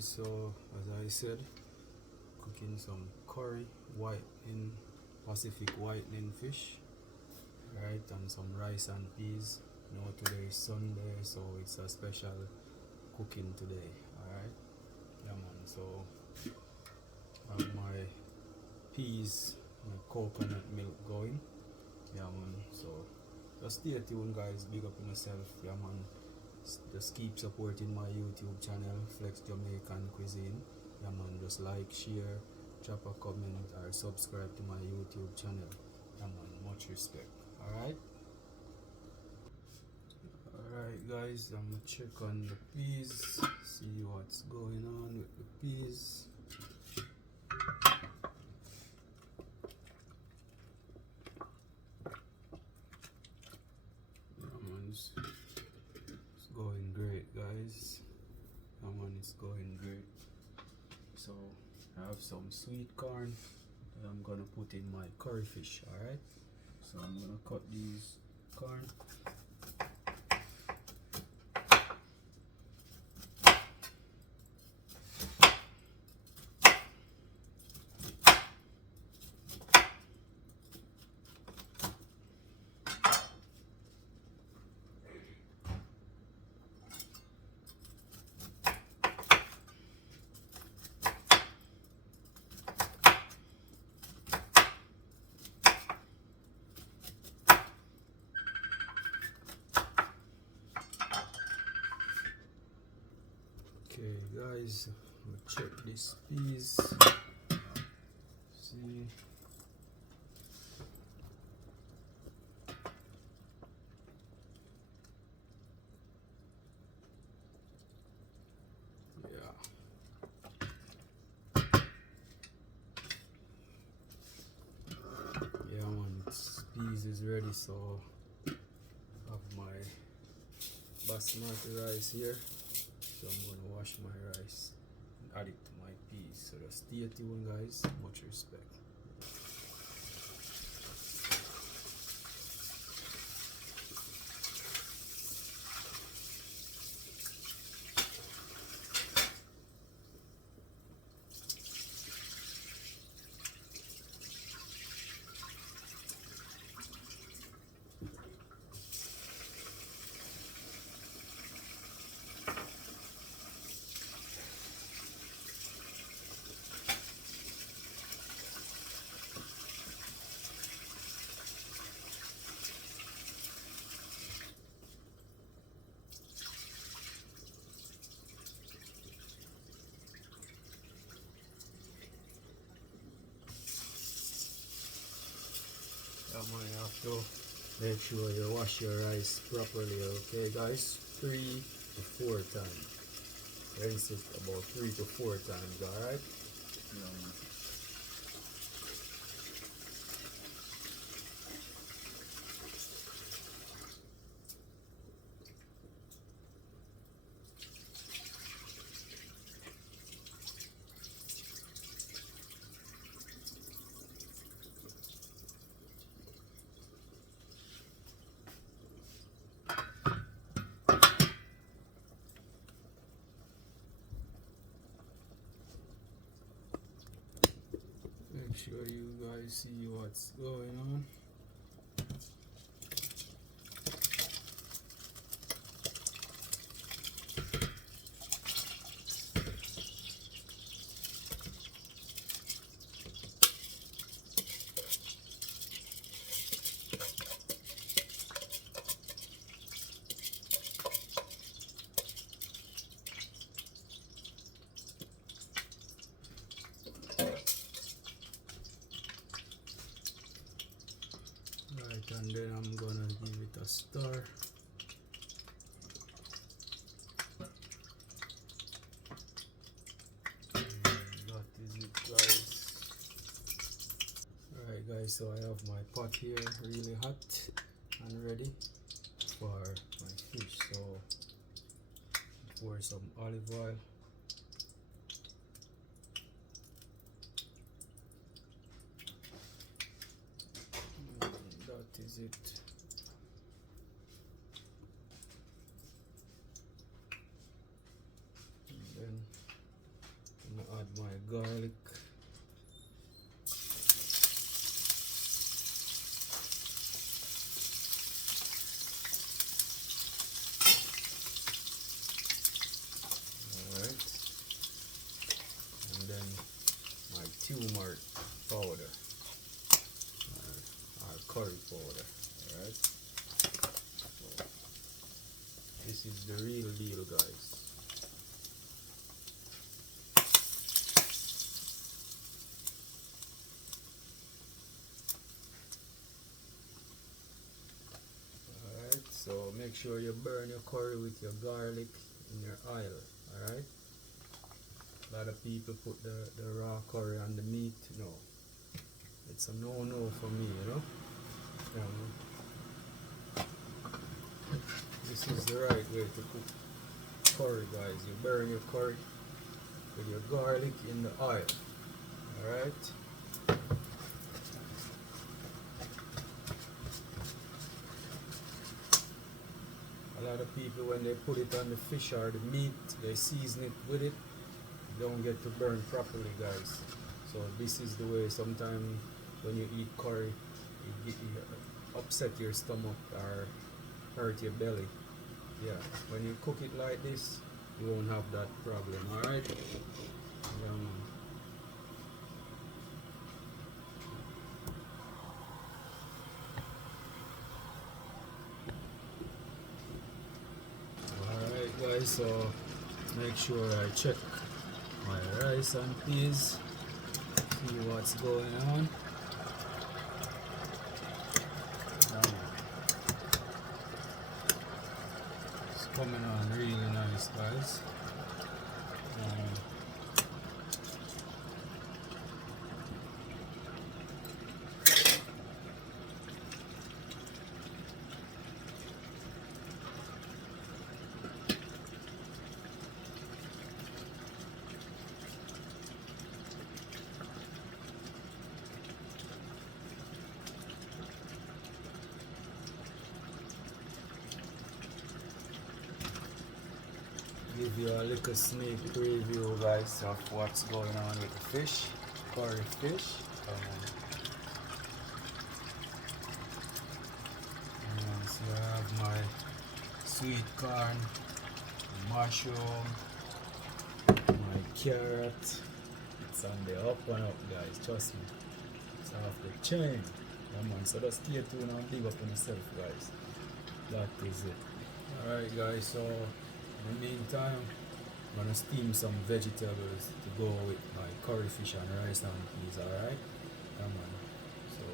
guys, so as I said, cooking some curry whitening, Pacific whitening fish, right, and some rice and peas. Today is Sunday, so it's a special cooking today. Alright, yeah man, so I have my peas, my coconut milk going. Yeah man, so just stay tuned guys, big up on yourself. Yeah man, just keep supporting my YouTube channel, Flex Jamaican Cuisine. Yeah man, just like, share, drop a comment or subscribe to my YouTube channel. Yeah man, much respect. Alright guys, I'm gonna check on the peas, see what's going on with the peas. Yeah man, it's going great guys. Yeah man, it's going great. So I have some sweet corn that I'm gonna put in my curry fish. Alright, so I'm gonna cut these corn. Okay guys, we'll check this peas. See, yeah, man, peas is ready. So I have my basmati rice here, so I'm gonna wash my rice and add it to my peas. So just stay tuned guys, much respect. You have to make sure you wash your rice properly, okay guys? 3 to 4 times. Rinse it about 3 to 4 times, alright? Make sure you guys see what's going on. Right, and then I'm gonna give it a stir. And that is it guys. Alright guys, so I have my pot here really hot and ready for my fish. So pour some olive oil. And that is it. And then garlic. Alright. And then my turmeric powder. Or curry powder. Alright. So this is the real deal, guys. So make sure you burn your curry with your garlic in your oil, alright? A lot of people put the raw curry on the meat. No, it's a no-no for me, you know? This is the right way to cook curry, guys. You burn your curry with your garlic in the oil, alright? A lot of people, when they put it on the fish or the meat, they season it with it. You don't get to burn properly, guys. So this is the way. Sometimes when you eat curry, you upset your stomach or hurt your belly. Yeah, when you cook it like this, you won't have that problem. All right. Guys, so make sure I check my rice and peas, see what's going on. It's coming on really nice, guys. Give you a little sneak preview, guys, of what's going on with the fish, curry fish. So I have my sweet corn, mushroom, my carrot. It's on the up and up, guys, trust me. It's off the chain. Yeah, man. So just stay tuned and big up on yourself, guys. That is it. Alright, guys, so in the meantime, I'm gonna steam some vegetables to go with my curry fish and rice and peas, alright? Come on. So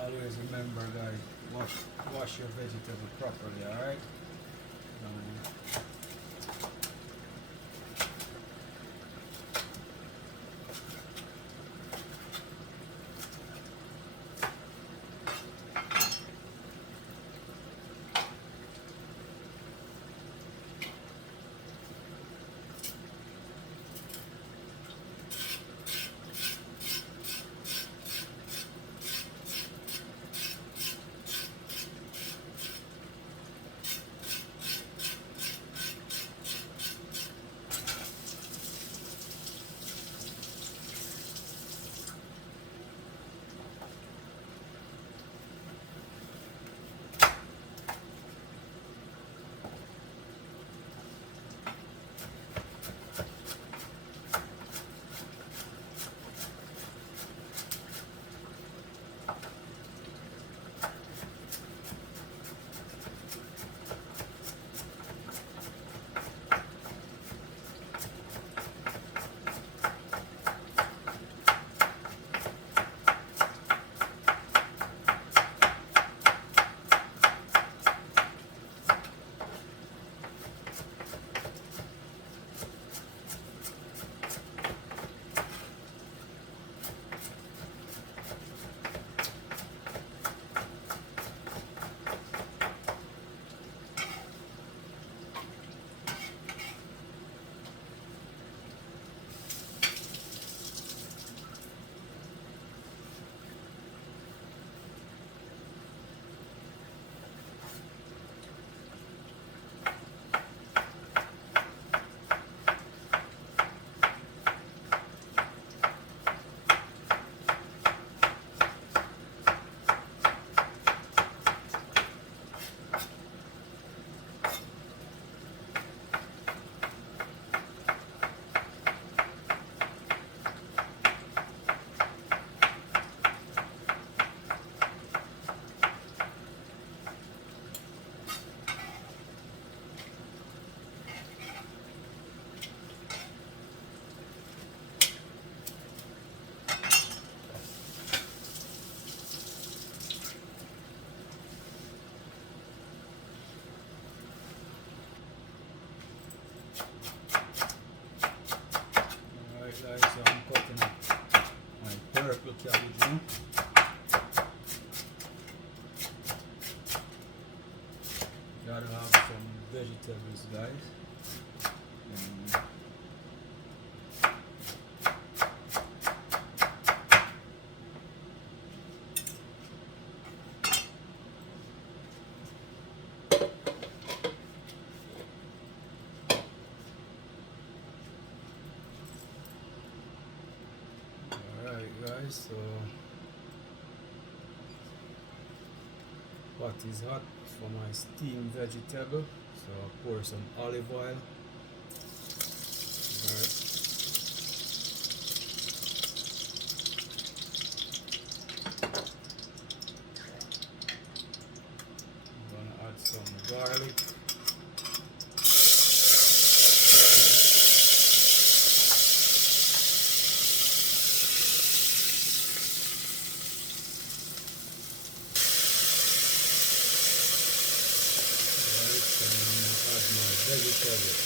always remember, guys, wash your vegetable properly, alright? Alright guys, so I'm cutting up my purple cabbage now. Gotta have some vegetables guys. Alright guys, so pot is hot for my steamed vegetable, so I'll pour some olive oil. Alright. I'm gonna add some garlic. Vegetable.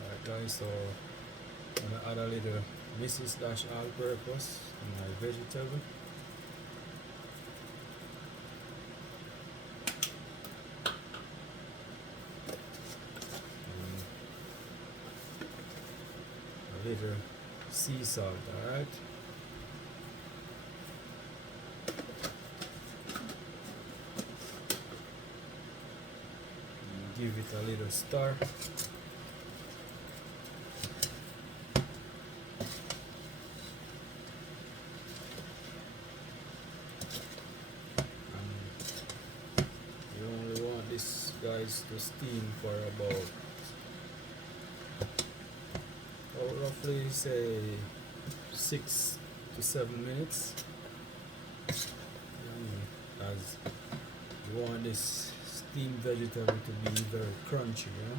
Alright guys, so I'm gonna add a little Mrs. Dash all-purpose to my vegetable. A little sea salt, alright. Give it a little stir. You only want this guys to steam for about roughly say 6 to 7 minutes, as you want this steamed vegetable to be very crunchy, you know.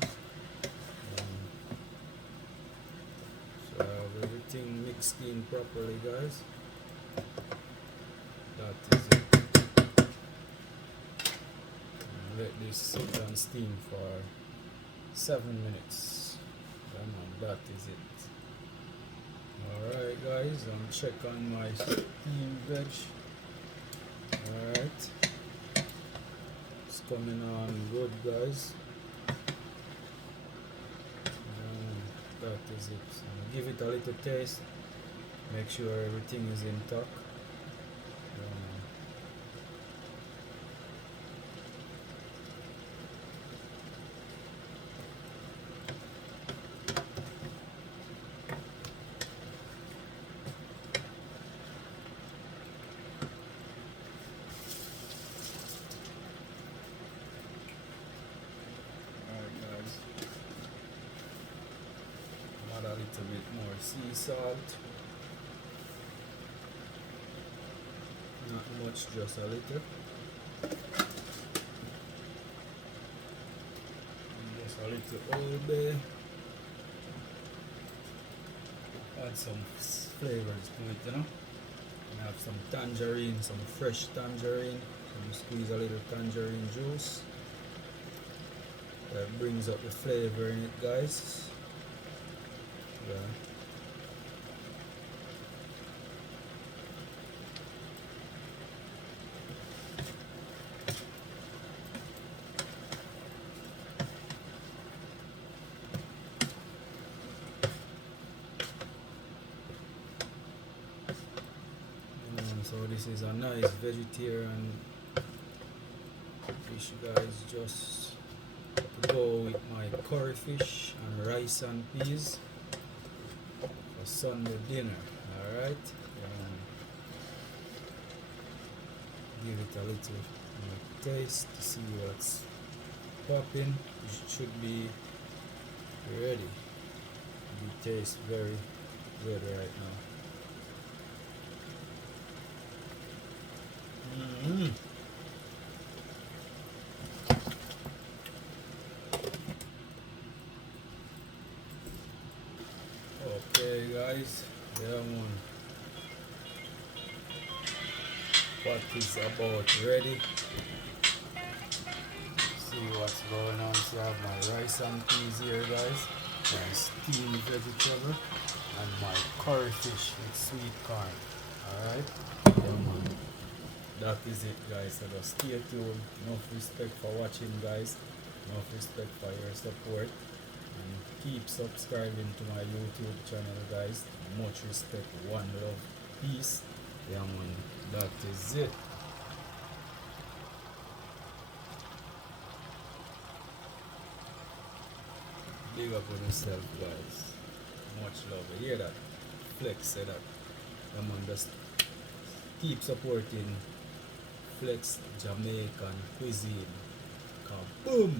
So I have everything mixed in properly guys. That is it. And let this sit and steam for 7 minutes. And that is it. Alright guys, I'm check on my steamed veg. Alright, it's coming on good guys. That is it. So give it a little taste, make sure everything is intact. Add a little bit more sea salt. Not much, just a little. And just a little Old Bay. Add some flavors to it, you know. And have some tangerine, some fresh tangerine. So you squeeze a little tangerine juice. That brings up the flavor in it, guys. Yeah. So this is a nice vegetarian fish guys, just to go with my curry fish and rice and peas for Sunday dinner. Alright, give it a little taste to see what's popping. It should be ready. It tastes very good right now. Okay guys, pot is about ready. See what's going on. So I have my rice and peas here, guys. My steamed vegetable and my curry fish with sweet corn. Alright? Yeah, man. That is it, guys. So just stay tuned. Enough respect for watching, guys. Enough respect for your support. And keep subscribing to my YouTube channel, guys. Much respect, one love, peace. Yeah, man. That is it. Big up on yourself, guys. Much love. You hear that? Flex say that. Yeah, man. Just keep supporting Flex Jamaican cuisine. Kaboom!